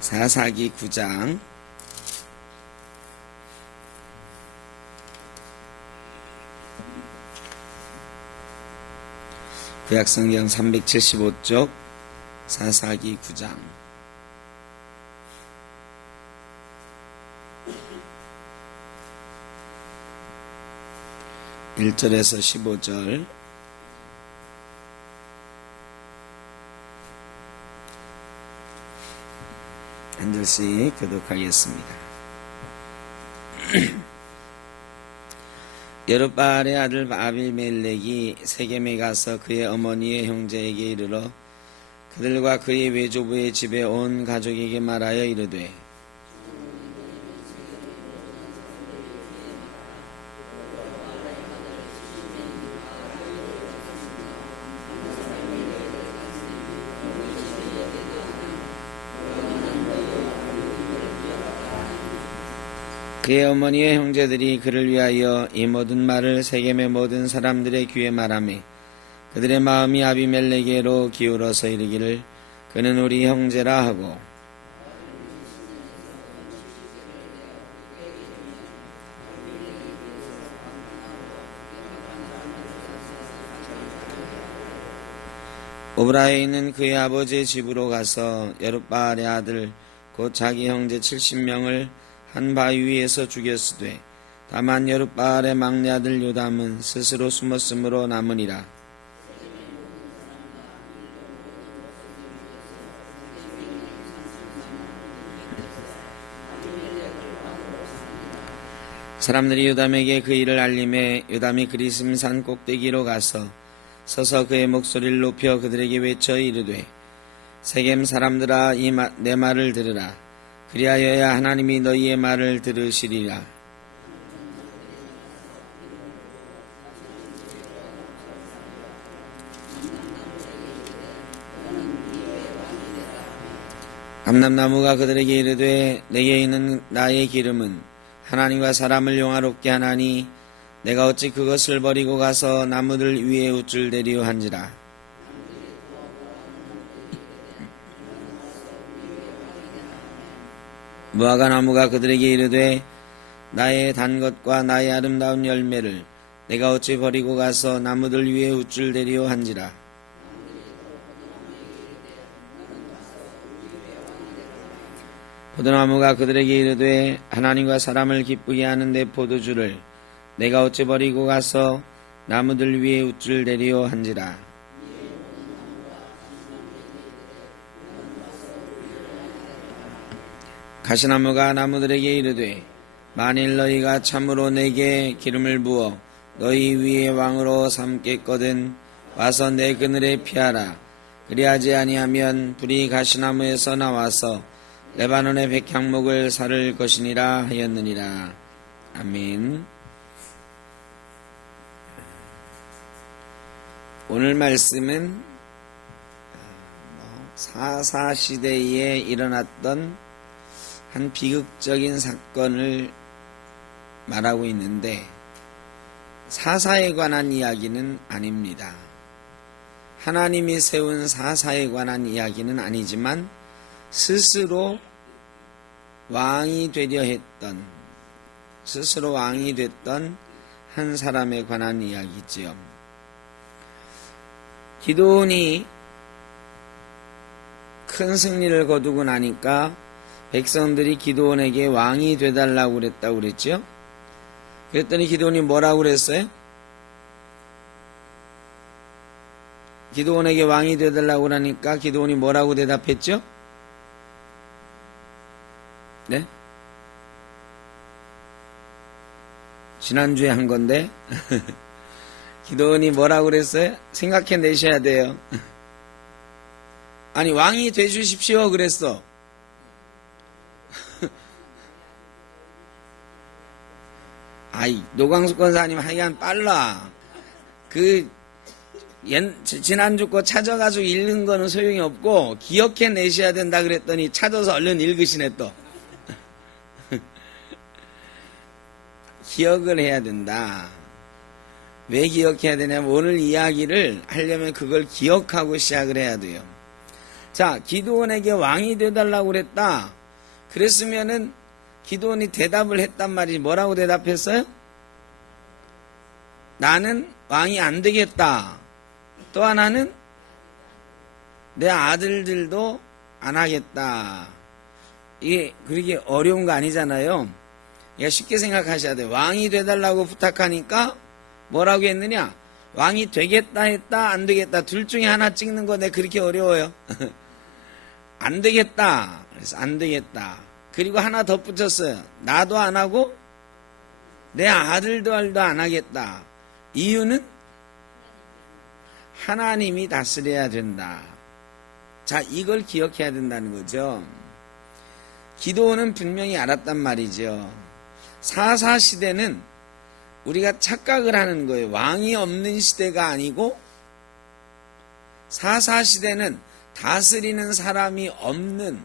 사사기 9장 구약성경 375쪽 사사기 9장 1절에서 15절 한 절씩 교독하겠습니다. 여룻바알의 아들 아비멜렉이 세겜에 가서 그의 어머니의 형제에게 이르러 그들과 그의 외조부의 집에 온 가족에게 말하여 이르되 그의 어머니의 형제들이 그를 위하여 이 모든 말을 세겜의 모든 사람들의 귀에 말하매 그들의 마음이 아비멜렉에게로 기울어서 이르기를 그는 우리 형제라 하고 오브라에 있는 그의 아버지의 집으로 가서 여룻바알의 아들 곧 자기 형제 70명을 한 바위 위에서 죽였으되 다만 여룻바알의 막내 아들 요담은 스스로 숨었으므로 남으니라. 사람들이 요담에게 그 일을 알림해 요담이 그리심산 꼭대기로 가서 서서 그의 목소리를 높여 그들에게 외쳐 이르되 세겜 사람들아 내 말을 들으라. 그리하여야 하나님이 너희의 말을 들으시리라. 감람나무가 그들에게 이르되 내게 있는 나의 기름은 하나님과 사람을 영화롭게 하나니 내가 어찌 그것을 버리고 가서 나무들 위에 우쭐대리오 한지라. 무화과 나무가 그들에게 이르되 나의 단 것과 나의 아름다운 열매를 내가 어찌 버리고 가서 나무들 위에 우쭐대리오 한지라. 포도나무가 그들에게 이르되 하나님과 사람을 기쁘게 하는 내 포도주를 내가 어찌 버리고 가서 나무들 위에 우쭐대리오 한지라. 가시나무가 나무들에게 이르되 만일 너희가 참으로 내게 기름을 부어 너희 위에 왕으로 삼겠거든 와서 내 그늘에 피하라. 그리하지 아니하면 불이 가시나무에서 나와서 레바논의 백향목을 사를 것이니라 하였느니라. 아멘. 오늘 말씀은 사사시대에 일어났던 한 비극적인 사건을 말하고 있는데 사사에 관한 이야기는 아닙니다. 하나님이 세운 사사에 관한 이야기는 아니지만 스스로 왕이 되려 했던 스스로 왕이 됐던 한 사람에 관한 이야기지요. 기드온이 큰 승리를 거두고 나니까 백성들이 기드온에게 왕이 되달라고 그랬다고 그랬죠? 그랬더니 기드온이 뭐라고 그랬어요? 기드온에게 왕이 되달라고 그러니까 기드온이 뭐라고 대답했죠? 네? 지난주에 한 건데 기드온이 뭐라고 그랬어요? 생각해내셔야 돼요. 아니 왕이 되주십시오 그랬어. 아이 노광수 권사님 하여간 빨라. 지난주 거 찾아가지고 읽는 거는 소용이 없고 기억해내셔야 된다 그랬더니 찾아서 얼른 읽으시네 또. 기억을 해야 된다. 왜 기억해야 되냐면 오늘 이야기를 하려면 그걸 기억하고 시작을 해야 돼요. 자, 기드온에게 왕이 되달라고 그랬다. 그랬으면은 기드온이 대답을 했단 말이지. 뭐라고 대답했어요? 나는 왕이 안 되겠다. 또 하나는 내 아들들도 안 하겠다. 이게 그렇게 어려운 거 아니잖아요. 그러니까 쉽게 생각하셔야 돼요. 왕이 되달라고 부탁하니까 뭐라고 했느냐? 왕이 되겠다 했다, 안 되겠다. 둘 중에 하나 찍는 거 내 그렇게 어려워요. 안 되겠다. 그래서 안 되겠다. 그리고 하나 덧붙였어요. 나도 안 하고 내 아들도 안 하겠다. 이유는 하나님이 다스려야 된다. 자, 이걸 기억해야 된다는 거죠. 기드온은 분명히 알았단 말이죠. 사사시대는 우리가 착각을 하는 거예요. 왕이 없는 시대가 아니고 사사시대는 다스리는 사람이 없는,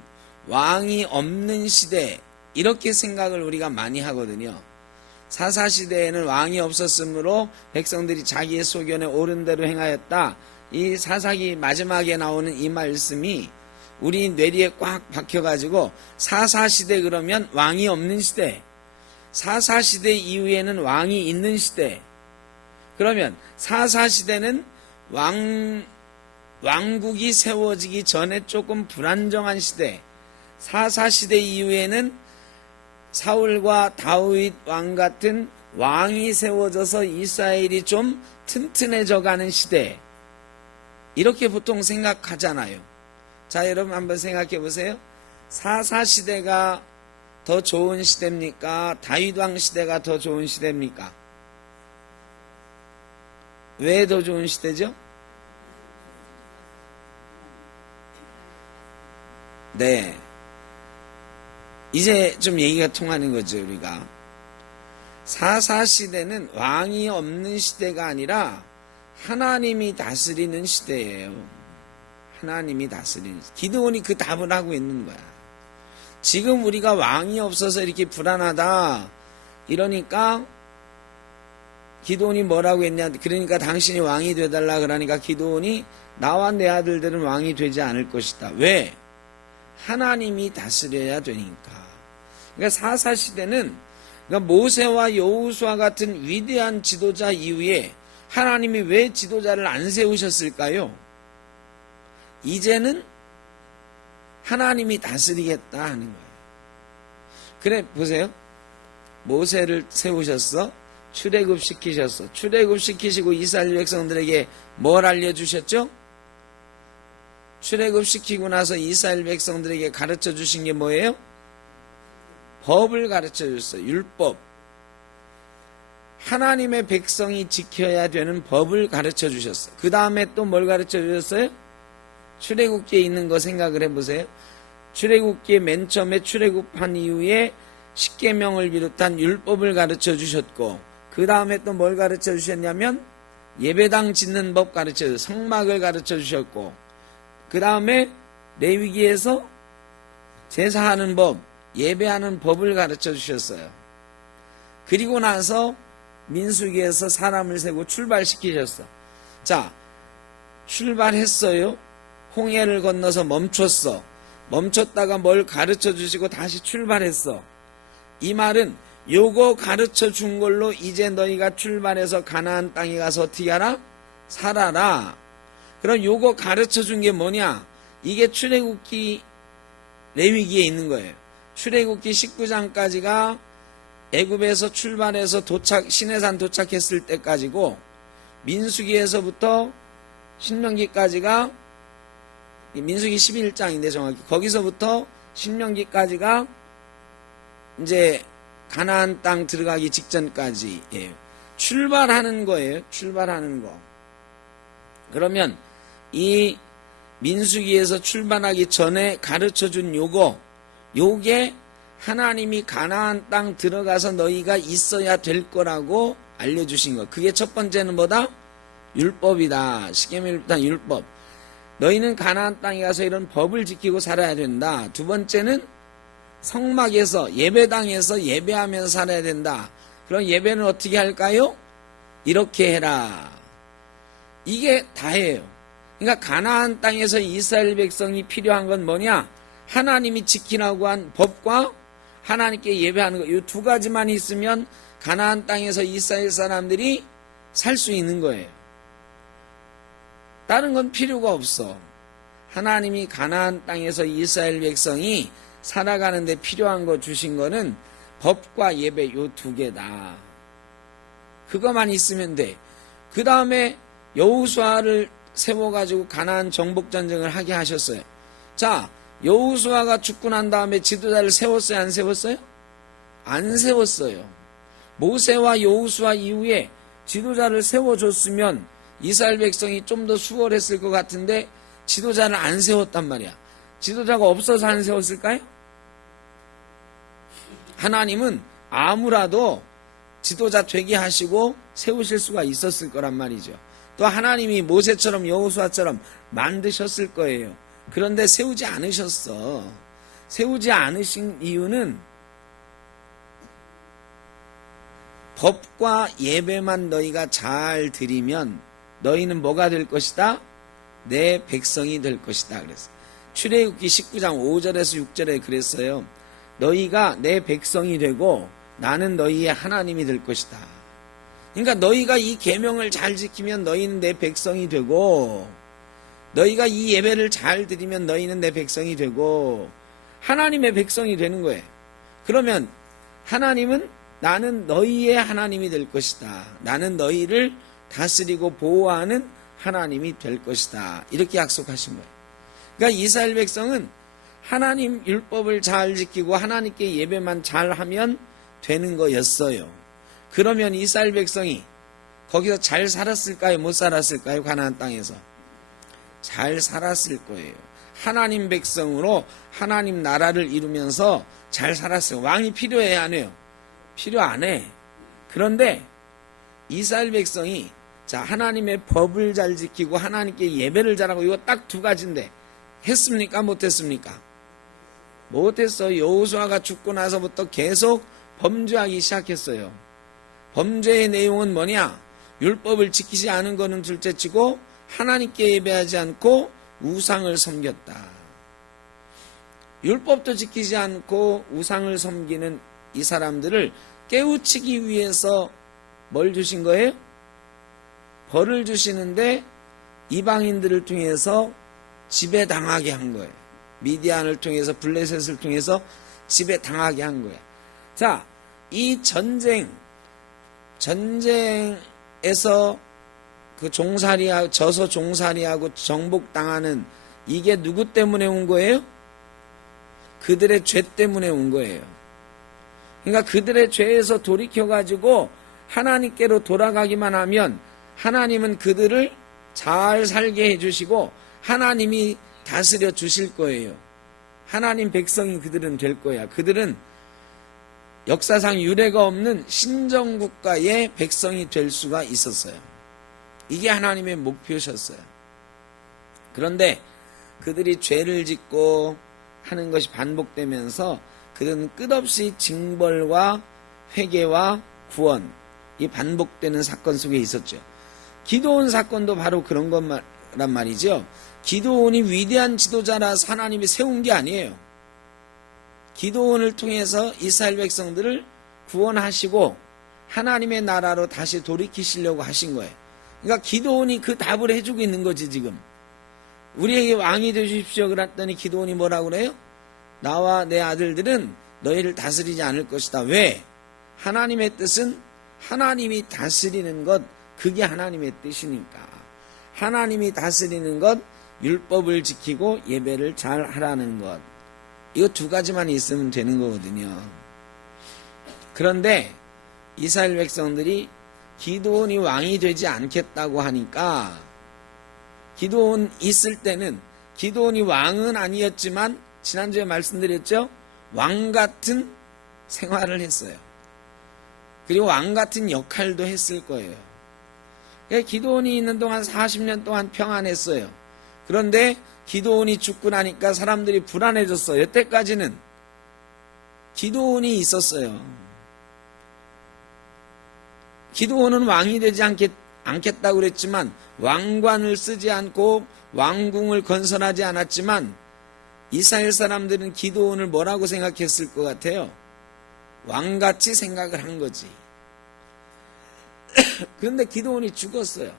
왕이 없는 시대, 이렇게 생각을 우리가 많이 하거든요. 사사시대에는 왕이 없었으므로 백성들이 자기의 소견에 옳은 대로 행하였다. 이 사사기 마지막에 나오는 이 말씀이 우리 뇌리에 꽉 박혀가지고 사사시대 그러면 왕이 없는 시대, 사사시대 이후에는 왕이 있는 시대. 그러면 사사시대는 왕국이 세워지기 전에 조금 불안정한 시대, 사사시대 이후에는 사울과 다윗 왕 같은 왕이 세워져서 이스라엘이 좀 튼튼해져 가는 시대, 이렇게 보통 생각하잖아요. 자, 여러분 한번 생각해 보세요. 사사시대가 더 좋은 시대입니까? 다윗왕 시대가 더 좋은 시대입니까? 왜 더 좋은 시대죠? 네. 이제 좀 얘기가 통하는 거죠, 우리가. 사사시대는 왕이 없는 시대가 아니라 하나님이 다스리는 시대예요. 하나님이 다스리는 시대. 기드온이 그 답을 하고 있는 거야. 지금 우리가 왕이 없어서 이렇게 불안하다. 이러니까 기드온이 뭐라고 했냐. 그러니까 당신이 왕이 되달라 그러니까 기드온이 나와 내 아들들은 왕이 되지 않을 것이다. 왜? 하나님이 다스려야 되니까. 그러니까 사사시대는 그러니까 모세와 여호수아 같은 위대한 지도자 이후에 하나님이 왜 지도자를 안 세우셨을까요? 이제는 하나님이 다스리겠다 하는 거예요. 그래 보세요. 모세를 세우셨어. 출애굽시키셨어. 출애굽시키시고 이스라엘 백성들에게 뭘 알려주셨죠? 출애굽시키고 나서 이스라엘 백성들에게 가르쳐 주신 게 뭐예요? 법을 가르쳐 줬어요. 율법. 하나님의 백성이 지켜야 되는 법을 가르쳐 주셨어요. 그 다음에 또 뭘 가르쳐 주셨어요? 출애굽기에 있는 거 생각을 해보세요. 출애굽기에 맨 처음에 출애굽한 이후에 십계명을 비롯한 율법을 가르쳐 주셨고, 그 다음에 또 뭘 가르쳐 주셨냐면 예배당 짓는 법 가르쳐 주셨어요. 성막을 가르쳐 주셨고, 그 다음에 레위기에서 제사하는 법, 예배하는 법을 가르쳐 주셨어요. 그리고 나서 민수기에서 사람을 세고 출발시키셨어. 자, 출발했어요. 홍해를 건너서 멈췄어. 멈췄다가 뭘 가르쳐 주시고 다시 출발했어. 이 말은 요거 가르쳐 준 걸로 이제 너희가 출발해서 가나안 땅에 가서 어떻게 하라? 살아라. 그럼 요거 가르쳐 준 게 뭐냐? 이게 출애굽기 레위기에 있는 거예요. 출애굽기 19장까지가 애굽에서 출발해서 시내산 도착했을 때까지고, 민수기에서부터 신명기까지가, 민수기 11장인데 정확히 거기서부터 신명기까지가 이제 가나안 땅 들어가기 직전까지예요. 출발하는 거예요. 출발하는 거. 그러면 이 민수기에서 출발하기 전에 가르쳐준 요게 하나님이 가나안 땅 들어가서 너희가 있어야 될 거라고 알려주신 거. 그게 첫 번째는 뭐다? 율법이다. 십계명일단 율법. 너희는 가나안 땅에 가서 이런 법을 지키고 살아야 된다. 두 번째는 성막에서 예배당에서 예배하면서 살아야 된다. 그럼 예배는 어떻게 할까요? 이렇게 해라. 이게 다예요. 그러니까 가나안 땅에서 이스라엘 백성이 필요한 건 뭐냐? 하나님이 지키라고 한 법과 하나님께 예배하는 것, 이 두 가지만 있으면 가나안 땅에서 이스라엘 사람들이 살 수 있는 거예요. 다른 건 필요가 없어. 하나님이 가나안 땅에서 이스라엘 백성이 살아가는데 필요한 거 주신 거는 법과 예배 이 두 개다. 그거만 있으면 돼. 그 다음에 여호수아를 세워가지고 가나안 정복전쟁을 하게 하셨어요. 자, 여호수아가 죽고 난 다음에 지도자를 세웠어요? 안 세웠어요? 안 세웠어요. 모세와 여호수아 이후에 지도자를 세워줬으면 이스라엘 백성이 좀 더 수월했을 것 같은데 지도자를 안 세웠단 말이야. 지도자가 없어서 안 세웠을까요? 하나님은 아무라도 지도자 되게 하시고 세우실 수가 있었을 거란 말이죠. 또 하나님이 모세처럼 여호수아처럼 만드셨을 거예요. 그런데 세우지 않으셨어. 세우지 않으신 이유는 법과 예배만 너희가 잘 드리면 너희는 뭐가 될 것이다? 내 백성이 될 것이다. 그랬어요. 출애굽기 19장 5절에서 6절에 그랬어요. 너희가 내 백성이 되고 나는 너희의 하나님이 될 것이다. 그러니까 너희가 이 계명을 잘 지키면 너희는 내 백성이 되고 너희가 이 예배를 잘 드리면 너희는 내 백성이 되고 하나님의 백성이 되는 거예요. 그러면 하나님은 나는 너희의 하나님이 될 것이다. 나는 너희를 다스리고 보호하는 하나님이 될 것이다. 이렇게 약속하신 거예요. 그러니까 이스라엘 백성은 하나님 율법을 잘 지키고 하나님께 예배만 잘하면 되는 거였어요. 그러면 이스라엘 백성이 거기서 잘 살았을까요? 못 살았을까요? 가나안 땅에서 잘 살았을 거예요. 하나님 백성으로 하나님 나라를 이루면서 잘 살았어요. 왕이 필요해 안 해요? 필요 안 해. 그런데 이스라엘 백성이 자 하나님의 법을 잘 지키고 하나님께 예배를 잘하고 이거 딱 두 가지인데 했습니까? 못했습니까? 못했어요. 여호수아가 죽고 나서부터 계속 범죄하기 시작했어요. 범죄의 내용은 뭐냐? 율법을 지키지 않은 거는 둘째치고 하나님께 예배하지 않고 우상을 섬겼다. 율법도 지키지 않고 우상을 섬기는 이 사람들을 깨우치기 위해서 뭘 주신 거예요? 벌을 주시는데 이방인들을 통해서 지배당하게 한 거예요. 미디안을 통해서 블레셋을 통해서 지배당하게 한 거예요. 자, 이 전쟁에서 그 종살이하고 져서 종살이하고 정복당하는 이게 누구 때문에 온 거예요? 그들의 죄 때문에 온 거예요. 그러니까 그들의 죄에서 돌이켜가지고 하나님께로 돌아가기만 하면 하나님은 그들을 잘 살게 해주시고 하나님이 다스려 주실 거예요. 하나님 백성이 그들은 될 거야. 그들은 역사상 유례가 없는 신정국가의 백성이 될 수가 있었어요. 이게 하나님의 목표셨어요. 그런데 그들이 죄를 짓고 하는 것이 반복되면서 그들은 끝없이 징벌과 회개와 구원, 이 반복되는 사건 속에 있었죠. 기드온 사건도 바로 그런 것란 말이죠. 기드온이 위대한 지도자라서 하나님이 세운 게 아니에요. 기드온을 통해서 이스라엘 백성들을 구원하시고 하나님의 나라로 다시 돌이키시려고 하신 거예요. 그러니까 기드온이 그 답을 해주고 있는 거지 지금. 우리에게 왕이 되십시오 그랬더니 기드온이 뭐라고 그래요? 나와 내 아들들은 너희를 다스리지 않을 것이다. 왜? 하나님의 뜻은 하나님이 다스리는 것, 그게 하나님의 뜻이니까. 하나님이 다스리는 것, 율법을 지키고 예배를 잘 하라는 것. 이거 두 가지만 있으면 되는 거거든요. 그런데 이스라엘 백성들이 기드온이 왕이 되지 않겠다고 하니까 기드온 있을 때는 기드온이 왕은 아니었지만 지난주에 말씀드렸죠? 왕 같은 생활을 했어요. 그리고 왕 같은 역할도 했을 거예요. 기드온이 있는 동안 40년 동안 평안했어요. 그런데 기드온이 죽고 나니까 사람들이 불안해졌어요. 여태까지는 기드온이 있었어요. 기드온은 왕이 되지 않겠다고 그랬지만 왕관을 쓰지 않고 왕궁을 건설하지 않았지만 이스라엘 사람들은 기드온을 뭐라고 생각했을 것 같아요? 왕같이 생각을 한 거지. 그런데 기드온이 죽었어요.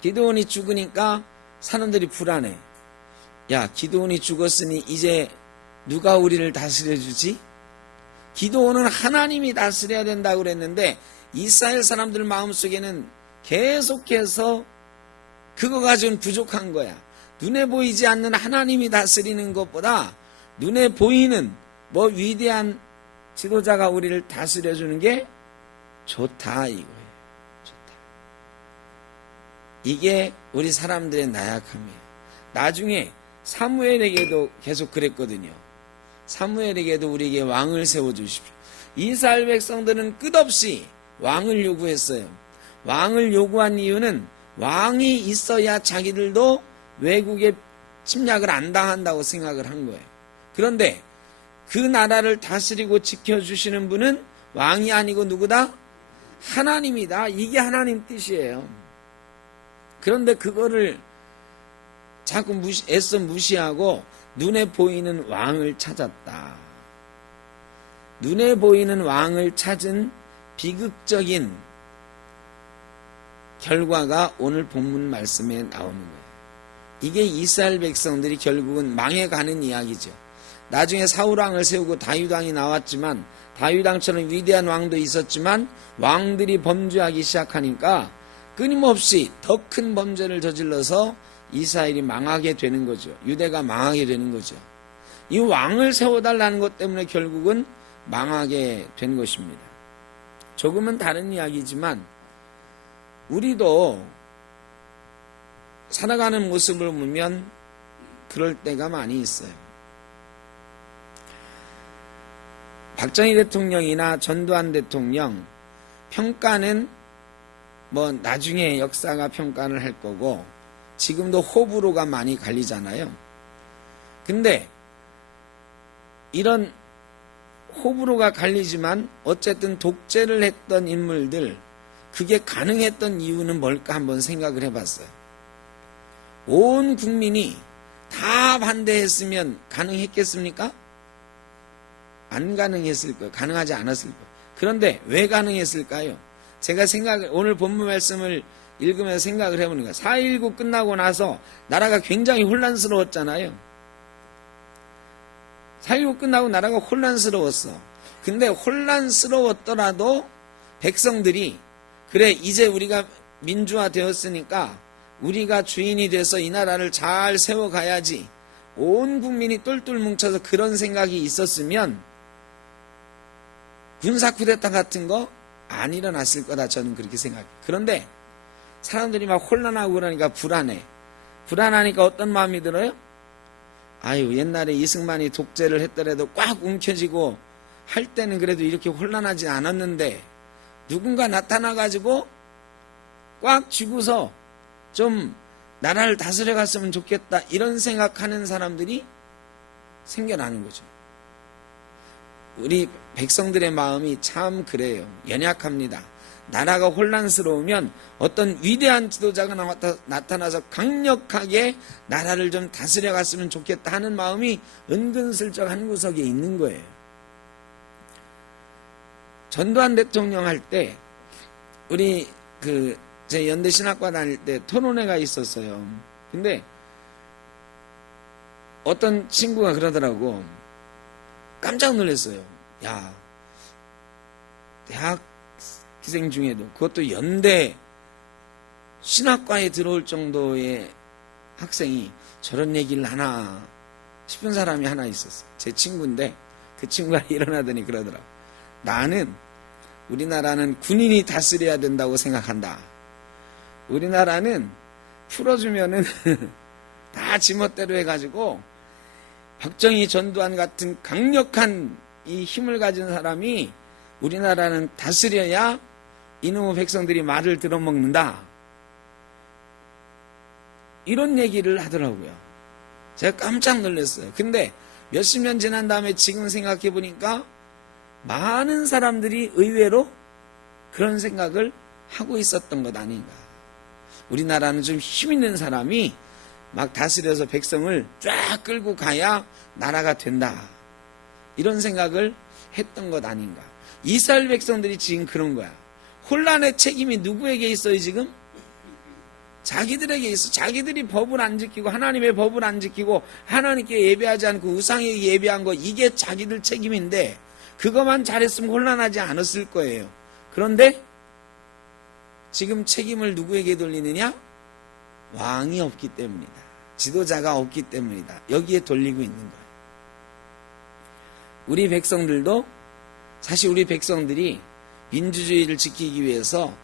기드온이 죽으니까 사람들이 불안해. 야, 기드온이 죽었으니 이제 누가 우리를 다스려주지? 기드온은 하나님이 다스려야 된다고 그랬는데 이스라엘 사람들 마음속에는 계속해서 그거 가지고는 부족한 거야. 눈에 보이지 않는 하나님이 다스리는 것보다 눈에 보이는 뭐 위대한 지도자가 우리를 다스려주는 게 좋다 이거예요. 좋다. 이게 우리 사람들의 나약함이에요. 나중에 사무엘에게도 계속 그랬거든요. 사무엘에게도 우리에게 왕을 세워주십시오. 이스라엘 백성들은 끝없이 왕을 요구했어요. 왕을 요구한 이유는 왕이 있어야 자기들도 외국의 침략을 안 당한다고 생각을 한 거예요. 그런데 그 나라를 다스리고 지켜주시는 분은 왕이 아니고 누구다? 하나님이다. 이게 하나님 뜻이에요. 그런데 그거를 자꾸 애써 무시하고 눈에 보이는 왕을 찾았다. 눈에 보이는 왕을 찾은 비극적인 결과가 오늘 본문 말씀에 나오는 거예요. 이게 이스라엘 백성들이 결국은 망해가는 이야기죠. 나중에 사울왕을 세우고 다윗왕이 나왔지만 다윗왕처럼 위대한 왕도 있었지만 왕들이 범죄하기 시작하니까 끊임없이 더 큰 범죄를 저질러서 이스라엘이 망하게 되는 거죠. 유대가 망하게 되는 거죠. 이 왕을 세워달라는 것 때문에 결국은 망하게 된 것입니다. 조금은 다른 이야기지만 우리도 살아가는 모습을 보면 그럴 때가 많이 있어요. 박정희 대통령이나 전두환 대통령 평가는 뭐 나중에 역사가 평가를 할 거고 지금도 호불호가 많이 갈리잖아요. 근데 이런 호불호가 갈리지만 어쨌든 독재를 했던 인물들 그게 가능했던 이유는 뭘까 한번 생각을 해봤어요. 온 국민이 다 반대했으면 가능했겠습니까? 안 가능했을 거예요. 가능하지 않았을 거예요. 그런데 왜 가능했을까요? 제가 오늘 본문 말씀을 읽으면서 생각을 해보는 거예요. 4.19 끝나고 나서 나라가 굉장히 혼란스러웠잖아요. 4.19 끝나고 나라가 혼란스러웠어. 근데 혼란스러웠더라도 백성들이 그래 이제 우리가 민주화 되었으니까 우리가 주인이 돼서 이 나라를 잘 세워가야지. 온 국민이 똘똘 뭉쳐서 그런 생각이 있었으면 군사 쿠데타 같은 거 안 일어났을 거다 저는 그렇게 생각해요. 그런데 사람들이 막 혼란하고 그러니까 불안해. 불안하니까 어떤 마음이 들어요? 아유 옛날에 이승만이 독재를 했더라도 꽉 움켜쥐고 할 때는 그래도 이렇게 혼란하지 않았는데 누군가 나타나가지고 꽉 쥐고서 좀 나라를 다스려 갔으면 좋겠다 이런 생각하는 사람들이 생겨나는 거죠. 우리 백성들의 마음이 참 그래요. 연약합니다. 나라가 혼란스러우면 어떤 위대한 지도자가 나타나서 강력하게 나라를 좀 다스려 갔으면 좋겠다 하는 마음이 은근슬쩍 한 구석에 있는 거예요. 전두환 대통령 할 때 우리 제 연대 신학과 다닐 때 토론회가 있었어요. 근데 어떤 친구가 그러더라고. 깜짝 놀랐어요. 야, 대학생 중에도 그것도 연대 신학과에 들어올 정도의 학생이 저런 얘기를 하나 싶은 사람이 하나 있었어요. 제 친구인데 그 친구가 일어나더니 그러더라고. 나는 우리나라는 군인이 다스려야 된다고 생각한다. 우리나라는 풀어주면은 다 지멋대로 해가지고 박정희 전두환 같은 강력한 이 힘을 가진 사람이 우리나라는 다스려야 이놈의 백성들이 말을 들어먹는다. 이런 얘기를 하더라고요. 제가 깜짝 놀랐어요. 근데 몇십 년 지난 다음에 지금 생각해 보니까 많은 사람들이 의외로 그런 생각을 하고 있었던 것 아닌가. 우리나라는 좀 힘 있는 사람이 막 다스려서 백성을 쫙 끌고 가야 나라가 된다. 이런 생각을 했던 것 아닌가. 이스라엘 백성들이 지금 그런 거야. 혼란의 책임이 누구에게 있어요 지금? 자기들에게 있어. 자기들이 법을 안 지키고 하나님의 법을 안 지키고 하나님께 예배하지 않고 우상에게 예배한 거, 이게 자기들 책임인데 그것만 잘했으면 혼란하지 않았을 거예요. 그런데 지금 책임을 누구에게 돌리느냐? 왕이 없기 때문이다. 지도자가 없기 때문이다. 여기에 돌리고 있는 거예요. 우리 백성들도, 사실 우리 백성들이 민주주의를 지키기 위해서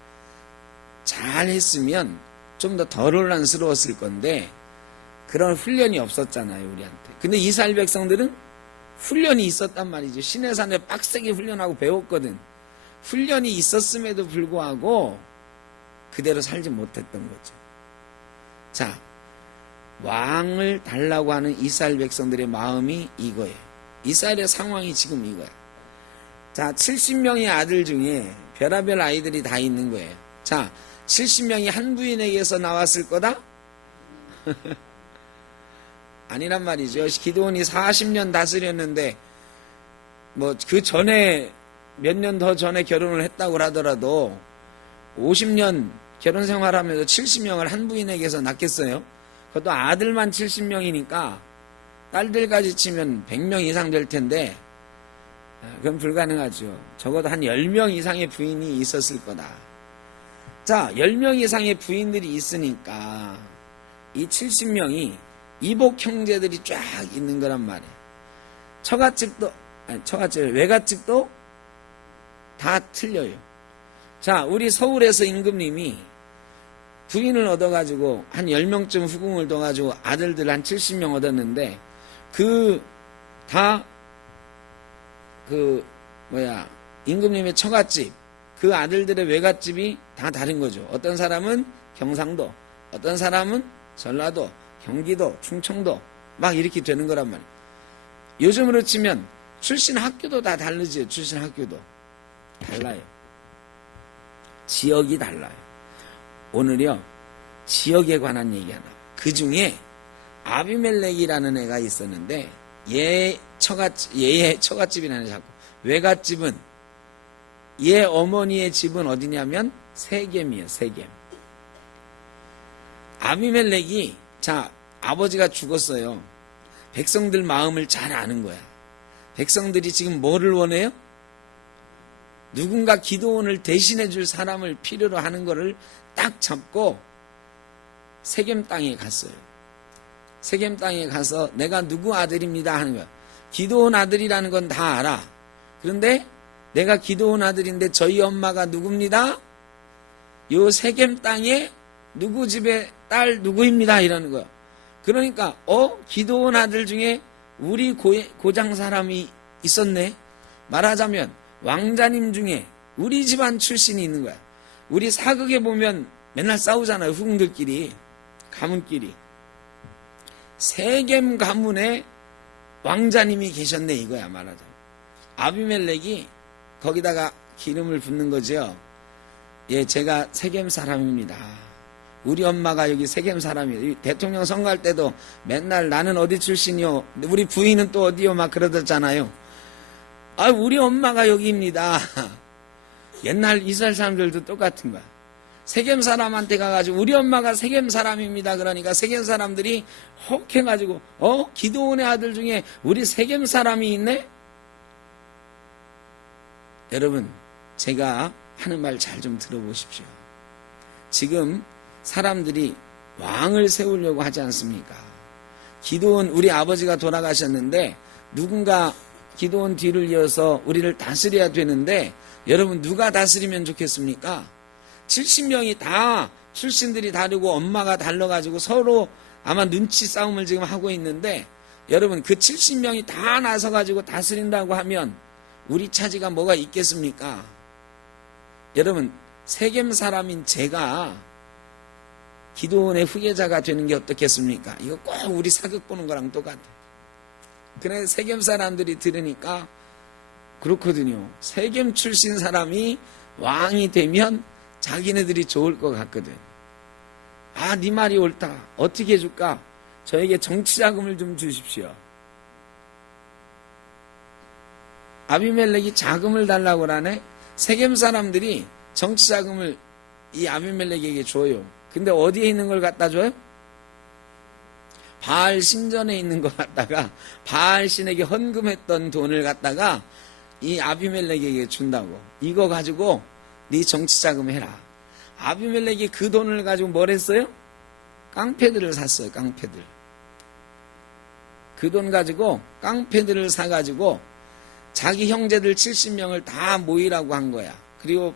잘했으면 좀 덜 혼란스러웠을 건데 그런 훈련이 없었잖아요 우리한테. 근데 이스라엘 백성들은 훈련이 있었단 말이죠. 시내산에 빡세게 훈련하고 배웠거든. 훈련이 있었음에도 불구하고 그대로 살지 못했던 거죠. 자, 왕을 달라고 하는 이스라엘 백성들의 마음이 이거예요. 이스라엘의 상황이 지금 이거야. 자, 70명의 아들 중에 별의별 아이들이 다 있는 거예요. 자, 70명이 한 부인에게서 나왔을 거다? 아니란 말이죠. 기드온이 40년 다스렸는데 뭐 그 전에 몇 년 더 전에 결혼을 했다고 하더라도 50년 결혼 생활하면서 70명을 한 부인에게서 낳겠어요? 그것도 아들만 70명이니까 딸들까지 치면 100명 이상 될 텐데 그건 불가능하죠. 적어도 한 10명 이상의 부인이 있었을 거다. 자, 10명 이상의 부인들이 있으니까 이 70명이 이복 형제들이 쫙 있는 거란 말이에요. 외갓집도 다 틀려요. 자, 우리 서울에서 임금님이 부인을 얻어가지고 한 10명쯤 후궁을 둬가지고 아들들 한 70명 얻었는데 임금님의 처갓집, 그 아들들의 외갓집이 다 다른 거죠. 어떤 사람은 경상도, 어떤 사람은 전라도, 경기도, 충청도 막 이렇게 되는 거란 말이에요. 요즘으로 치면 출신 학교도 다 다르죠. 출신 학교도 달라요. 지역이 달라요. 오늘요 지역에 관한 얘기 하나. 그 중에 아비멜렉이라는 애가 있었는데 얘의 처갓집이라는 자꾸 외갓집은 얘 어머니의 집은 어디냐면 세겜이에요. 세겜. 아비멜렉이 아버지가 죽었어요. 백성들 마음을 잘 아는 거야. 백성들이 지금 뭐를 원해요? 누군가 기드온을 대신해 줄 사람을 필요로 하는 거를 딱 잡고 세겜 땅에 갔어요. 세겜 땅에 가서 내가 누구 아들입니다 하는 거야. 기드온 아들이라는 건 다 알아. 그런데 내가 기드온 아들인데 저희 엄마가 누굽니다? 요 세겜 땅에 누구 집에 딸 누구입니다 이러는 거야. 그러니까 기드온 아들 중에 우리 고장 사람이 있었네. 말하자면 왕자님 중에 우리 집안 출신이 있는 거야. 우리 사극에 보면 맨날 싸우잖아요. 후궁들끼리, 가문끼리. 세겜 가문에 왕자님이 계셨네 이거야. 말하자면 아비멜렉이 거기다가 기름을 붓는 거죠. 예, 제가 세겜 사람입니다. 우리 엄마가 여기 세겜 사람이에요. 대통령 선거할 때도 맨날 나는 어디 출신이요, 우리 부인은 또 어디요 막 그러셨잖아요. 우리 엄마가 여기입니다. 옛날 이스라엘 사람들도 똑같은 거야. 세겜 사람한테 가가지고 우리 엄마가 세겜 사람입니다. 그러니까 세겜 사람들이 혹 해가지고 기드온의 아들 중에 우리 세겜 사람이 있네? 여러분, 제가 하는 말 잘 좀 들어보십시오. 지금 사람들이 왕을 세우려고 하지 않습니까? 기드온, 우리 아버지가 돌아가셨는데 누군가 기드온 뒤를 이어서 우리를 다스려야 되는데 여러분 누가 다스리면 좋겠습니까? 70명이 다 출신들이 다르고 엄마가 달라가지고 서로 아마 눈치 싸움을 지금 하고 있는데 여러분 그 70명이 다 나서가지고 다스린다고 하면 우리 차지가 뭐가 있겠습니까? 여러분 세겜 사람인 제가 기드온의 후계자가 되는 게 어떻겠습니까? 이거 꼭 우리 사극 보는 거랑 똑같아요. 그래 세겜 사람들이 들으니까 그렇거든요. 세겜 출신 사람이 왕이 되면 자기네들이 좋을 것 같거든. 아, 네 말이 옳다. 어떻게 해줄까? 저에게 정치자금을 좀 주십시오. 아비멜렉이 자금을 달라고 하네. 세겜 사람들이 정치자금을 이 아비멜렉에게 줘요. 근데 어디에 있는 걸 갖다 줘요? 바알 신전에 있는 걸 갖다가 바알 신에게 헌금했던 돈을 갖다가 이 아비멜렉에게 준다고. 이거 가지고 네 정치자금 해라. 아비멜렉이 그 돈을 가지고 뭘 했어요? 깡패들을 샀어요. 깡패들. 그 돈 가지고 깡패들을 사가지고 자기 형제들 70명을 다 모이라고 한 거야. 그리고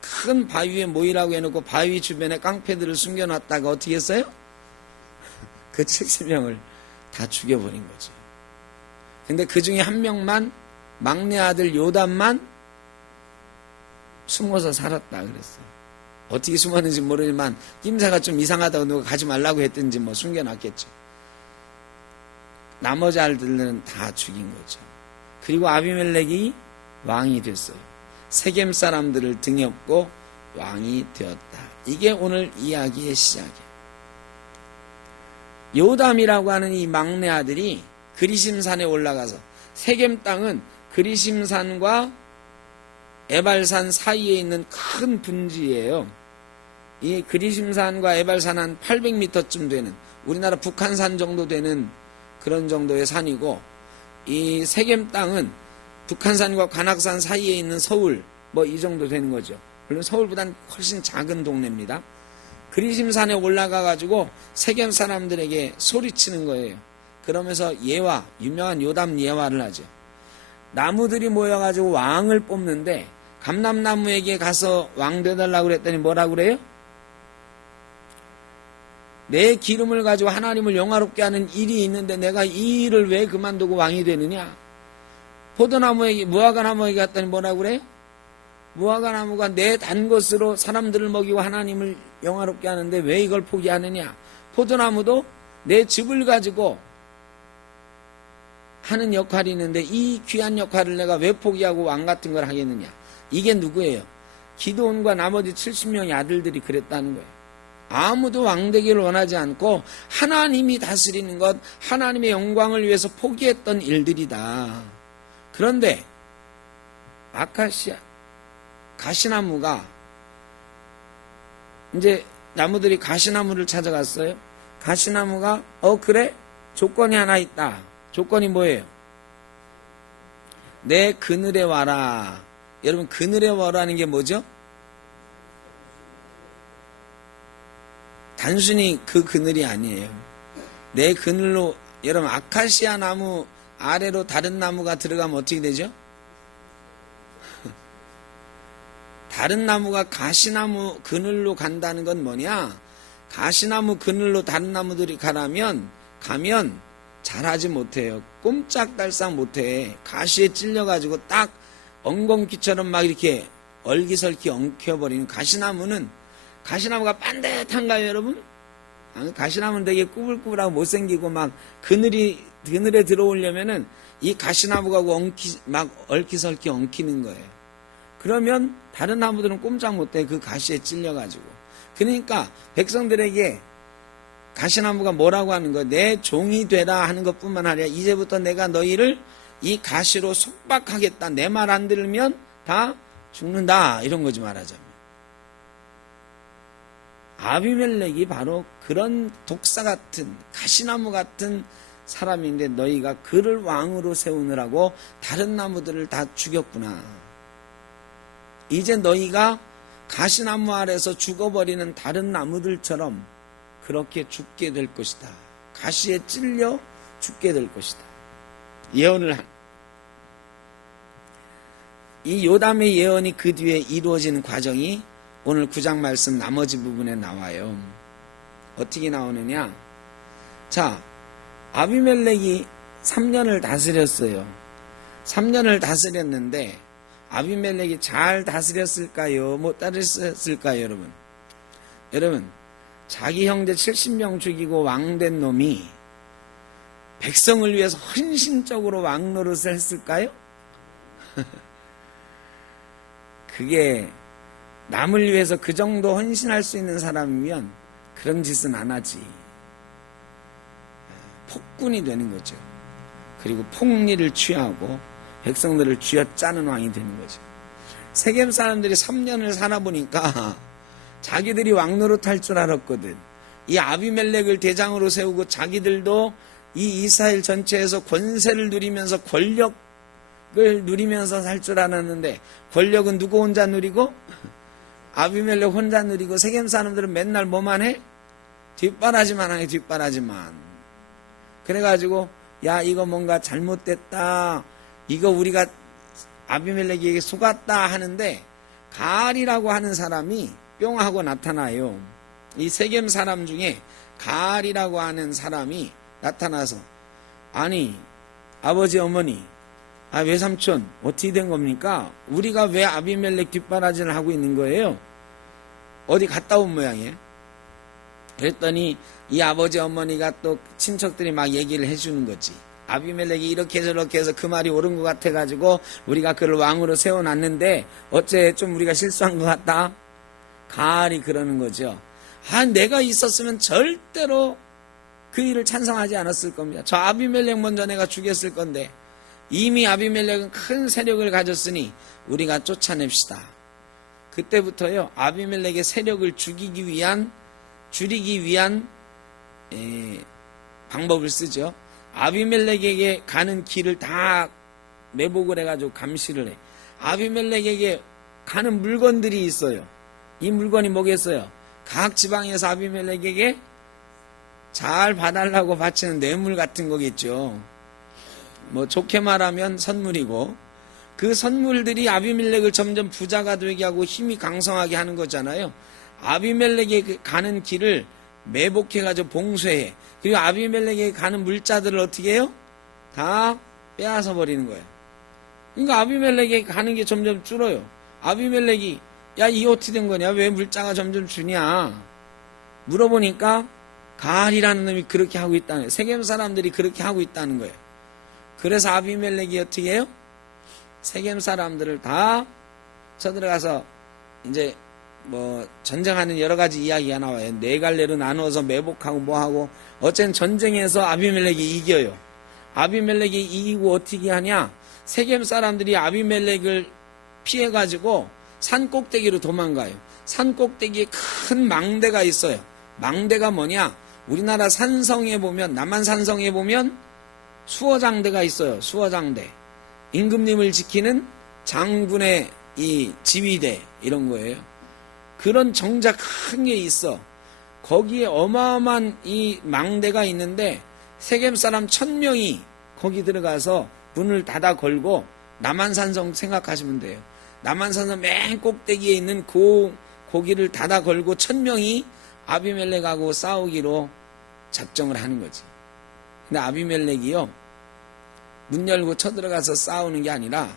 큰 바위에 모이라고 해놓고 바위 주변에 깡패들을 숨겨놨다가 어떻게 했어요? 그 70명을 다 죽여버린 거죠. 근데 그 중에 한 명만, 막내 아들 요담만 숨어서 살았다 그랬어. 어떻게 숨었는지 모르지만 낌새가 좀 이상하다고 누가 가지 말라고 했든지 뭐 숨겨놨겠죠. 나머지 아들들은 다 죽인 거죠. 그리고 아비멜렉이 왕이 됐어요. 세겜 사람들을 등에 업고 왕이 되었다. 이게 오늘 이야기의 시작이에요. 요담이라고 하는 이 막내 아들이 그리심산에 올라가서, 세겜 땅은 그리심산과 에발산 사이에 있는 큰 분지예요. 이 그리심산과 에발산 한 800m쯤 되는, 우리나라 북한산 정도 되는 그런 정도의 산이고, 이 세겜 땅은 북한산과 관악산 사이에 있는 서울 뭐 이 정도 되는 거죠. 물론 서울보다는 훨씬 작은 동네입니다. 그리심산에 올라가 가지고 세겜 사람들에게 소리치는 거예요. 그러면서 예화, 유명한 요담 예화를 하죠. 나무들이 모여가지고 왕을 뽑는데 감람나무에게 가서 왕 되달라고 그랬더니 뭐라고 그래요? 내 기름을 가지고 하나님을 영화롭게 하는 일이 있는데 내가 이 일을 왜 그만두고 왕이 되느냐? 포도나무에게, 무화과나무에게 갔더니 뭐라고 그래요? 무화과나무가 내 단 것으로 사람들을 먹이고 하나님을 영화롭게 하는데 왜 이걸 포기하느냐? 포도나무도 내 즙을 가지고 하는 역할이 있는데 이 귀한 역할을 내가 왜 포기하고 왕 같은 걸 하겠느냐? 이게 누구예요? 기드온과 나머지 70명의 아들들이 그랬다는 거예요. 아무도 왕되기를 원하지 않고 하나님이 다스리는 것, 하나님의 영광을 위해서 포기했던 일들이다. 그런데 아카시아, 가시나무가, 이제 나무들이 가시나무를 찾아갔어요. 가시나무가 그래? 조건이 하나 있다. 조건이 뭐예요? 내 그늘에 와라. 여러분, 그늘에 와라는 게 뭐죠? 단순히 그 그늘이 아니에요. 내 그늘로, 여러분, 아카시아 나무 아래로 다른 나무가 들어가면 어떻게 되죠? 다른 나무가 가시나무 그늘로 간다는 건 뭐냐? 가시나무 그늘로 다른 나무들이 가면 잘하지 못해요. 꼼짝달싹 못해. 가시에 찔려가지고 딱 엉겅퀴처럼 막 이렇게 얼기설기 엉켜버리는 가시나무가 반듯한가요, 여러분? 가시나무는 되게 꾸불꾸불하고 못생기고 막 그늘에 들어오려면은 이 가시나무가 막 얼기설기 엉키는 거예요. 그러면 다른 나무들은 꼼짝 못해. 그 가시에 찔려가지고. 그러니까 백성들에게 가시나무가 뭐라고 하는 거예요? 내 종이 되라 하는 것뿐만 아니라 이제부터 내가 너희를 이 가시로 속박하겠다. 내 말 안 들으면 다 죽는다. 이런 거지 말하자면. 아비멜렉이 바로 그런 독사 같은, 가시나무 같은 사람인데 너희가 그를 왕으로 세우느라고 다른 나무들을 다 죽였구나. 이제 너희가 가시나무 아래서 죽어버리는 다른 나무들처럼 그렇게 죽게 될 것이다. 가시에 찔려 죽게 될 것이다. 예언을 이 요담의 예언이 그 뒤에 이루어지는 과정이 오늘 9장 말씀 나머지 부분에 나와요. 어떻게 나오느냐? 자, 아비멜렉이 3년을 다스렸어요. 3년을 다스렸는데 아비멜렉이 잘 다스렸을까요? 못 다스렸을까요, 여러분? 여러분, 자기 형제 70명 죽이고 왕된 놈이 백성을 위해서 헌신적으로 왕 노릇을 했을까요? 그게 남을 위해서 그 정도 헌신할 수 있는 사람이면 그런 짓은 안 하지. 폭군이 되는 거죠. 그리고 폭리를 취하고 백성들을 쥐어짜는 왕이 되는 거죠. 세겜 사람들이 3년을 살아보니까 자기들이 왕 노릇할 줄 알았거든. 이 아비멜렉을 대장으로 세우고 자기들도 이 이스라엘 전체에서 권세를 누리면서 권력을 누리면서 살 줄 알았는데, 권력은 누구 혼자 누리고? 아비멜렉 혼자 누리고, 세겜 사람들은 맨날 뭐만 해? 뒷바라지만 하네, 뒷바라지만. 그래가지고 야, 이거 뭔가 잘못됐다, 이거 우리가 아비멜렉에게 속았다 하는데, 가알이라고 하는 사람이 뿅 하고 나타나요. 이 세겜 사람 중에 가알이라고 하는 사람이 나타나서, 아니 아버지 어머니, 외삼촌 어떻게 된 겁니까? 우리가 왜 아비멜렉 뒷바라지를 하고 있는 거예요? 어디 갔다 온 모양이에요. 그랬더니 이 아버지 어머니가 또 친척들이 막 얘기를 해주는 거지. 아비멜렉이 이렇게 저렇게 해서 그 말이 옳은 것 같아가지고 우리가 그를 왕으로 세워놨는데 어째 좀 우리가 실수한 것 같다. 가알이 그러는 거죠. 내가 있었으면 절대로 그 일을 찬성하지 않았을 겁니다. 저 아비멜렉 먼저 내가 죽였을 건데, 이미 아비멜렉은 큰 세력을 가졌으니 우리가 쫓아냅시다. 그때부터요, 아비멜렉의 세력을 줄이기 위한 방법을 쓰죠. 아비멜렉에게 가는 길을 다 매복을 해가지고 감시를 해. 아비멜렉에게 가는 물건들이 있어요. 이 물건이 뭐겠어요? 각 지방에서 아비멜렉에게 잘 봐달라고 바치는 뇌물 같은 거겠죠. 뭐 좋게 말하면 선물이고, 그 선물들이 아비멜렉을 점점 부자가 되게 하고 힘이 강성하게 하는 거잖아요. 아비멜렉에 가는 길을 매복해가지고 봉쇄해. 그리고 아비멜렉에 가는 물자들을 어떻게 해요? 다 빼앗아 버리는 거예요. 그러니까 아비멜렉에 가는 게 점점 줄어요. 아비멜렉이 야, 이 어떻게 된 거냐? 왜 물자가 점점 주냐? 물어보니까 가알이라는 놈이 그렇게 하고 있다는 거예요. 세겜 사람들이 그렇게 하고 있다는 거예요. 그래서 아비멜렉이 어떻게 해요? 세겜 사람들을 다 쳐들어가서 이제 뭐 전쟁하는 여러 가지 이야기가 나와요. 네 갈래로 나누어서 매복하고 뭐하고, 어쨌든 전쟁에서 아비멜렉이 이겨요. 아비멜렉이 이기고 어떻게 하냐? 세겜 사람들이 아비멜렉을 피해가지고 산 꼭대기로 도망가요. 산 꼭대기에 큰 망대가 있어요. 망대가 뭐냐? 우리나라 산성에 보면, 남한 산성에 보면 수어장대가 있어요. 수어장대. 임금님을 지키는 장군의 이 지휘대, 이런 거예요. 그런 정자 큰 게 있어. 거기에 어마어마한 이 망대가 있는데 세겜 사람 1000명이 거기 들어가서 문을 닫아 걸고, 남한산성 생각하시면 돼요. 남한산성 맨 꼭대기에 있는 고기를 닫아 걸고 1000명이 아비멜렉하고 싸우기로 작정을 하는 거지. 근데 아비멜렉이요, 문 열고 쳐들어가서 싸우는 게 아니라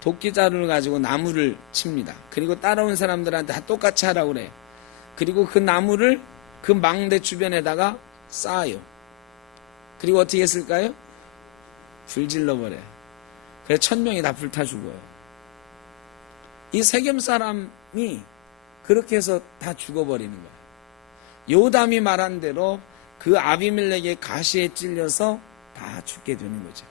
도끼자루를 가지고 나무를 칩니다. 그리고 따라온 사람들한테 다 똑같이 하라고 그래요. 그리고 그 나무를 그 망대 주변에다가 쌓아요. 그리고 어떻게 했을까요? 불질러버려요. 그래서 1000명이 다 불타 죽어요. 이 세겜 사람이 그렇게 해서 다 죽어버리는 거예요. 요담이 말한 대로 그 아비멜렉의 가시에 찔려서 다 죽게 되는 거죠.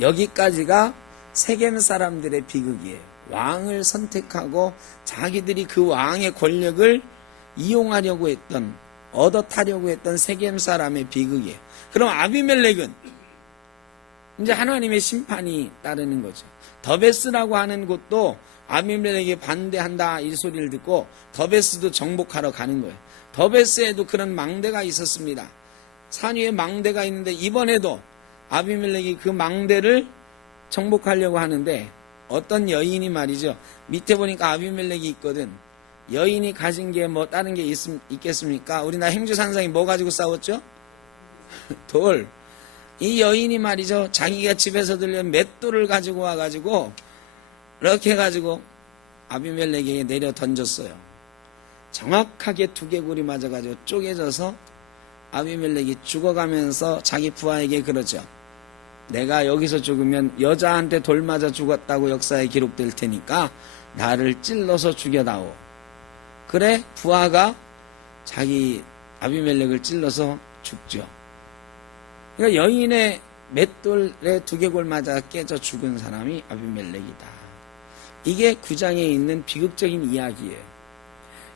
여기까지가 세겜 사람들의 비극이에요. 왕을 선택하고 자기들이 그 왕의 권력을 이용하려고 했던, 얻어 타려고 했던 세겜 사람의 비극이에요. 그럼 아비멜렉은 이제 하나님의 심판이 따르는 거죠. 더베스라고 하는 곳도 아비멜렉이 반대한다 이 소리를 듣고 더베스도 정복하러 가는 거예요. 더베스에도 그런 망대가 있었습니다. 산 위에 망대가 있는데 이번에도 아비멜렉이 그 망대를 정복하려고 하는데, 어떤 여인이 말이죠, 밑에 보니까 아비멜렉이 있거든. 여인이 가진 게 뭐 다른 게 있겠습니까? 우리나라 행주산상이 뭐 가지고 싸웠죠? 돌. 이 여인이 말이죠, 자기가 집에서 들려온 맷돌을 가지고 와가지고 이렇게 해가지고 아비멜렉에게 내려 던졌어요. 정확하게 두개골이 맞아가지고 쪼개져서 아비멜렉이 죽어가면서 자기 부하에게 그러죠. 내가 여기서 죽으면 여자한테 돌 맞아 죽었다고 역사에 기록될 테니까 나를 찔러서 죽여다오. 그래 부하가 자기 아비멜렉을 찔러서 죽죠. 그러니까 여인의 맷돌에 두개골 맞아 깨져 죽은 사람이 아비멜렉이다. 이게 9장에 있는 비극적인 이야기예요.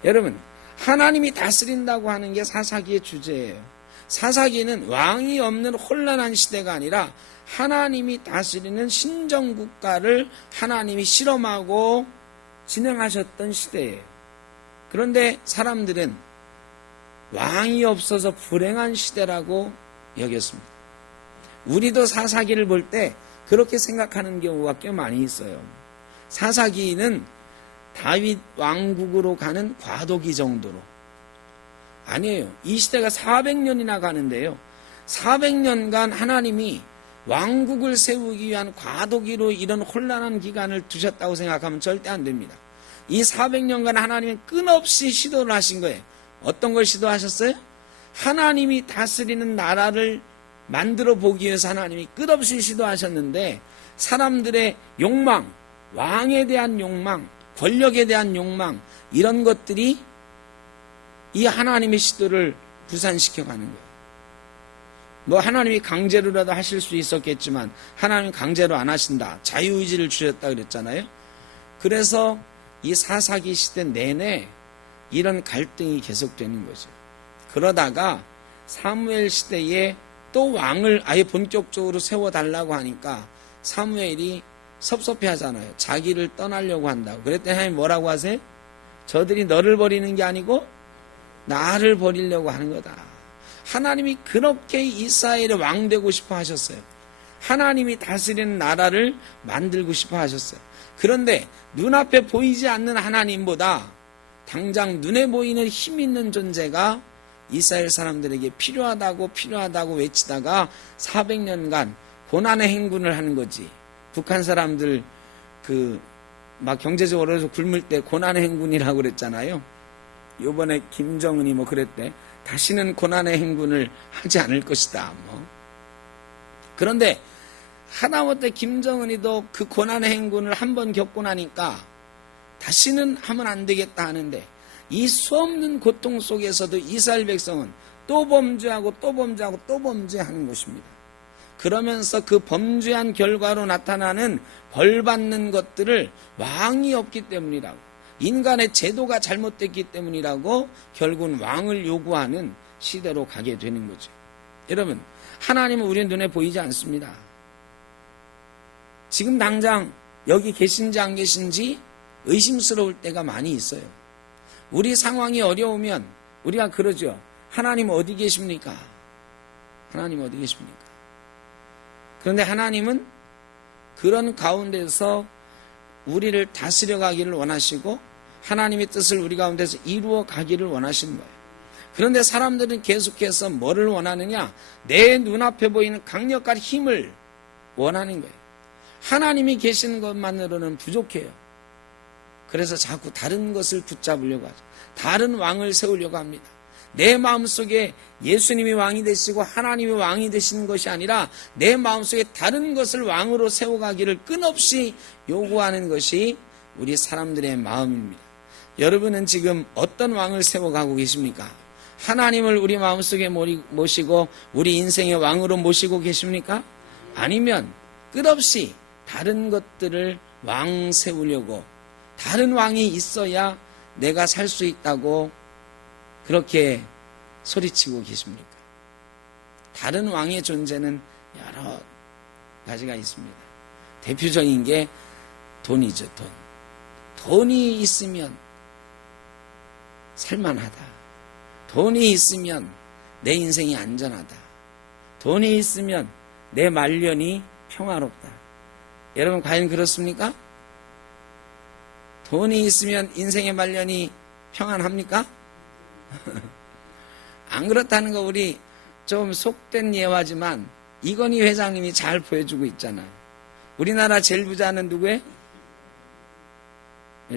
여러분, 하나님이 다스린다고 하는 게 사사기의 주제예요. 사사기는 왕이 없는 혼란한 시대가 아니라 하나님이 다스리는 신정국가를 하나님이 실험하고 진행하셨던 시대예요. 그런데 사람들은 왕이 없어서 불행한 시대라고 여겼습니다. 우리도 사사기를 볼 때 그렇게 생각하는 경우가 꽤 많이 있어요. 사사기는 다윗 왕국으로 가는 과도기 정도로. 아니에요. 이 시대가 400년이나 가는데요. 400년간 하나님이 왕국을 세우기 위한 과도기로 이런 혼란한 기간을 두셨다고 생각하면 절대 안 됩니다. 이 400년간 하나님은 끊없이 시도를 하신 거예요. 어떤 걸 시도하셨어요? 하나님이 다스리는 나라를 만들어 보기 위해서 하나님이 끝없이 시도하셨는데 사람들의 욕망, 왕에 대한 욕망, 권력에 대한 욕망, 이런 것들이 이 하나님의 시도를 부산시켜가는 거예요. 뭐 하나님이 강제로라도 하실 수 있었겠지만 하나님이 강제로 안 하신다. 자유의지를 주셨다 그랬잖아요. 그래서 이 사사기 시대 내내 이런 갈등이 계속되는 거죠. 그러다가 사무엘 시대에 또 왕을 아예 본격적으로 세워달라고 하니까 사무엘이 섭섭해 하잖아요. 자기를 떠나려고 한다고. 그랬더니 하나님 뭐라고 하세요? 저들이 너를 버리는 게 아니고 나를 버리려고 하는 거다. 하나님이 그렇게 이스라엘의 왕 되고 싶어 하셨어요. 하나님이 다스리는 나라를 만들고 싶어 하셨어요. 그런데 눈앞에 보이지 않는 하나님보다 당장 눈에 보이는 힘 있는 존재가 이스라엘 사람들에게 필요하다고 외치다가 400년간 고난의 행군을 하는 거지. 북한 사람들 막 경제적으로 굶을 때 고난의 행군이라고 그랬잖아요. 요번에 김정은이 뭐 그랬대. 다시는 고난의 행군을 하지 않을 것이다. 그런데 하다못해 김정은이도 그 고난의 행군을 한번 겪고 나니까 다시는 하면 안 되겠다 하는데 이 수없는 고통 속에서도 이스라엘 백성은 또 범죄하고 또 범죄하고 또 범죄하는 것입니다. 그러면서 그 범죄한 결과로 나타나는 벌받는 것들을 왕이 없기 때문이라고, 인간의 제도가 잘못됐기 때문이라고 결국은 왕을 요구하는 시대로 가게 되는 거죠. 여러분, 하나님은 우리 눈에 보이지 않습니다. 지금 당장 여기 계신지 안 계신지 의심스러울 때가 많이 있어요. 우리 상황이 어려우면 우리가 그러죠. 하나님 어디 계십니까? 하나님 어디 계십니까? 그런데 하나님은 그런 가운데서 우리를 다스려 가기를 원하시고 하나님의 뜻을 우리 가운데서 이루어 가기를 원하시는 거예요. 그런데 사람들은 계속해서 뭐를 원하느냐? 내 눈앞에 보이는 강력한 힘을 원하는 거예요. 하나님이 계시는 것만으로는 부족해요. 그래서 자꾸 다른 것을 붙잡으려고 하죠. 다른 왕을 세우려고 합니다. 내 마음속에 예수님이 왕이 되시고 하나님이 왕이 되시는 것이 아니라 내 마음속에 다른 것을 왕으로 세워가기를 끊없이 요구하는 것이 우리 사람들의 마음입니다. 여러분은 지금 어떤 왕을 세워가고 계십니까? 하나님을 우리 마음속에 모시고 우리 인생의 왕으로 모시고 계십니까? 아니면 끝없이 다른 것들을 왕 세우려고, 다른 왕이 있어야 내가 살 수 있다고 그렇게 소리치고 계십니까? 다른 왕의 존재는 여러 가지가 있습니다. 대표적인 게 돈이죠, 돈. 돈이 있으면 살만하다. 돈이 있으면 내 인생이 안전하다. 돈이 있으면 내 말년이 평화롭다. 여러분, 과연 그렇습니까? 돈이 있으면 인생의 말년이 평안합니까? 안 그렇다는 거 우리 좀 속된 예화지만 이건희 회장님이 잘 보여주고 있잖아요. 우리나라 제일 부자는 누구예요?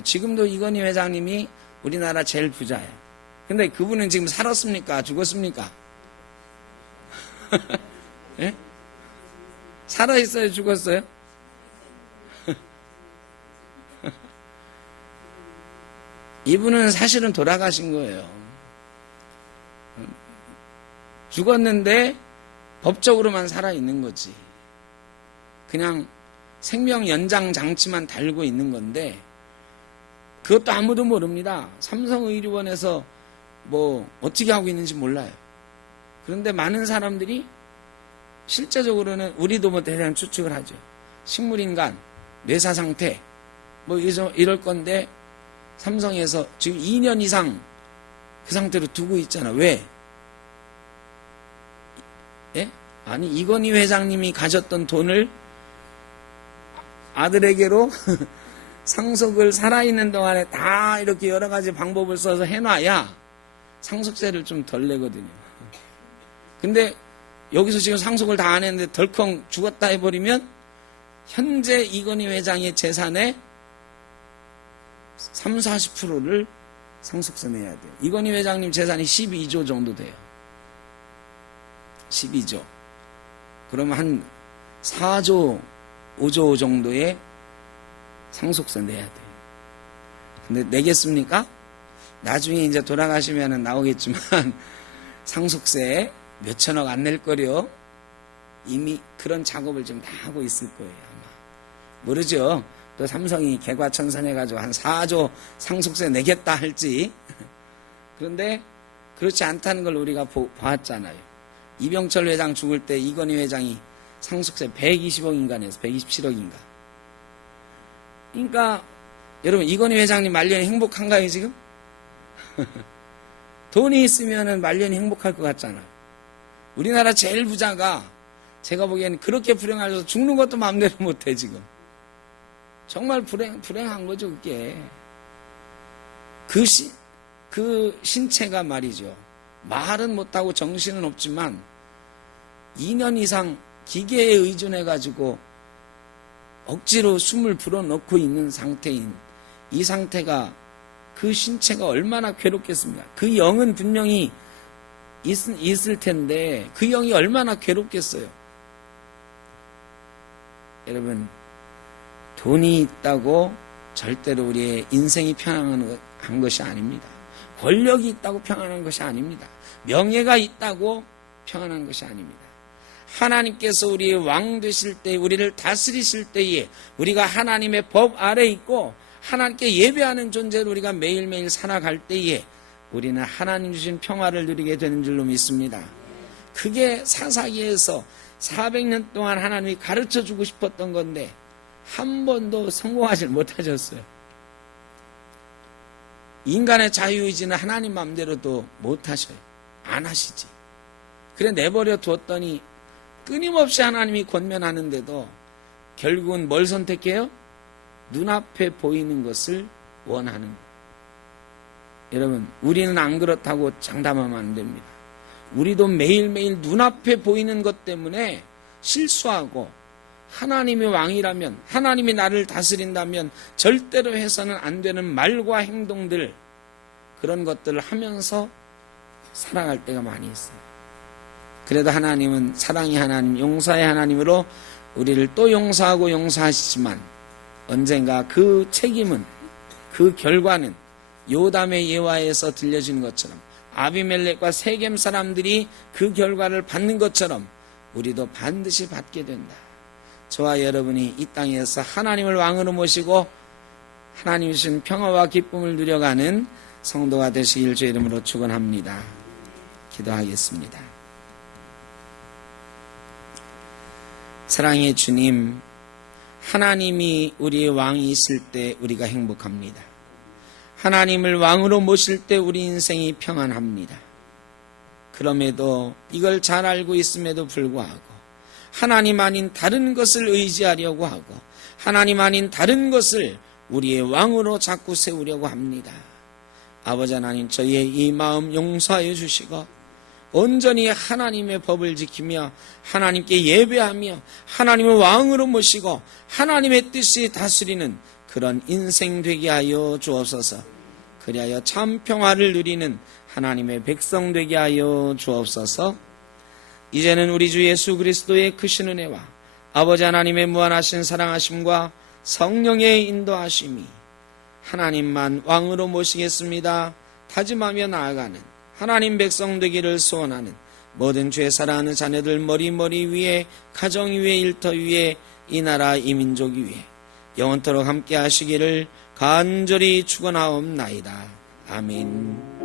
지금도 이건희 회장님이 우리나라 제일 부자예요. 근데 그분은 지금 살았습니까? 죽었습니까? 네? 살아있어요? 죽었어요? 이분은 사실은 돌아가신 거예요. 죽었는데 법적으로만 살아있는 거지. 그냥 생명 연장 장치만 달고 있는 건데 그것도 아무도 모릅니다. 삼성의료원에서 뭐 어떻게 하고 있는지 몰라요. 그런데 많은 사람들이 실제적으로는 우리도 뭐 대략 추측을 하죠. 식물인간, 뇌사 상태 뭐 이럴 건데 삼성에서 지금 2년 이상 그 상태로 두고 있잖아. 왜? 예? 아니 이건희 회장님이 가졌던 돈을 아들에게로 상속을 살아있는 동안에 다 이렇게 여러 가지 방법을 써서 해놔야 상속세를 좀 덜 내거든요. 근데 여기서 지금 상속을 다 안 했는데 덜컹 죽었다 해버리면 현재 이건희 회장의 재산의 30-40%를 상속세 내야 돼요. 이건희 회장님 재산이 12조 정도 돼요. 12조. 그러면 한 4조, 5조 정도의 상속세 내야 돼요. 근데 내겠습니까? 나중에 이제 돌아가시면 나오겠지만 상속세 몇천억 안 낼 거려. 이미 그런 작업을 좀 다 하고 있을 거예요. 아마. 모르죠. 또 삼성이 개과천선해가지고 한 4조 상속세 내겠다 할지. 그런데 그렇지 않다는 걸 우리가 봤잖아요. 이병철 회장 죽을 때 이건희 회장이 상속세 120억인가 내서 127억인가. 그러니까 여러분 이건희 회장님 말년이 행복한가요 지금? 돈이 있으면 말년이 행복할 것 같잖아요. 우리나라 제일 부자가 제가 보기에는 그렇게 불행해서 죽는 것도 마음대로 못해 지금. 정말 불행한 거죠 그게. 그 신체가 말이죠. 말은 못하고 정신은 없지만 2년 이상 기계에 의존해가지고 억지로 숨을 불어넣고 있는 상태인 이 상태가 그 신체가 얼마나 괴롭겠습니까? 그 영은 분명히 있을 텐데 그 영이 얼마나 괴롭겠어요. 여러분 돈이 있다고 절대로 우리의 인생이 평안한 것이 아닙니다. 권력이 있다고 평안한 것이 아닙니다. 명예가 있다고 평안한 것이 아닙니다. 하나님께서 우리의 왕 되실 때 우리를 다스리실 때에 우리가 하나님의 법 아래 있고 하나님께 예배하는 존재로 우리가 매일매일 살아갈 때에 우리는 하나님 주신 평화를 누리게 되는 줄로 믿습니다. 그게 사사기에서 400년 동안 하나님이 가르쳐주고 싶었던 건데 한 번도 성공하지 못하셨어요. 인간의 자유의지는 하나님 마음대로도 못하셔요. 안 하시지. 그래 내버려 두었더니 끊임없이 하나님이 권면하는데도 결국은 뭘 선택해요? 눈앞에 보이는 것을 원하는 거예요. 여러분 우리는 안 그렇다고 장담하면 안 됩니다. 우리도 매일매일 눈앞에 보이는 것 때문에 실수하고 하나님이 왕이라면 하나님이 나를 다스린다면 절대로 해서는 안 되는 말과 행동들 그런 것들을 하면서 살아갈 때가 많이 있어요. 그래도 하나님은 사랑의 하나님, 용서의 하나님으로 우리를 또 용서하고 용서하시지만 언젠가 그 책임은 그 결과는 요담의 예화에서 들려진 것처럼 아비멜렉과 세겜 사람들이 그 결과를 받는 것처럼 우리도 반드시 받게 된다. 저와 여러분이 이 땅에서 하나님을 왕으로 모시고 하나님이 주신 평화와 기쁨을 누려가는 성도가 되시길 주의 이름으로 축원합니다. 기도하겠습니다. 사랑의 주님, 하나님이 우리의 왕이 있을 때 우리가 행복합니다. 하나님을 왕으로 모실 때 우리 인생이 평안합니다. 그럼에도 이걸 잘 알고 있음에도 불구하고 하나님 아닌 다른 것을 의지하려고 하고 하나님 아닌 다른 것을 우리의 왕으로 자꾸 세우려고 합니다. 아버지 하나님, 저희의 이 마음 용서하여 주시고 온전히 하나님의 법을 지키며 하나님께 예배하며 하나님을 왕으로 모시고 하나님의 뜻이 다스리는 그런 인생 되게 하여 주옵소서. 그리하여 참 평화를 누리는 하나님의 백성 되게 하여 주옵소서. 이제는 우리 주 예수 그리스도의 크신 은혜와 아버지 하나님의 무한하신 사랑하심과 성령의 인도하심이 하나님만 왕으로 모시겠습니다. 다짐하며 나아가는 하나님 백성 되기를 소원하는 모든 죄 사랑하는 자녀들 머리 위에, 가정 위에, 일터 위에, 이 나라 이 민족 위에 영원토록 함께 하시기를 간절히 축원하옵나이다. 아멘.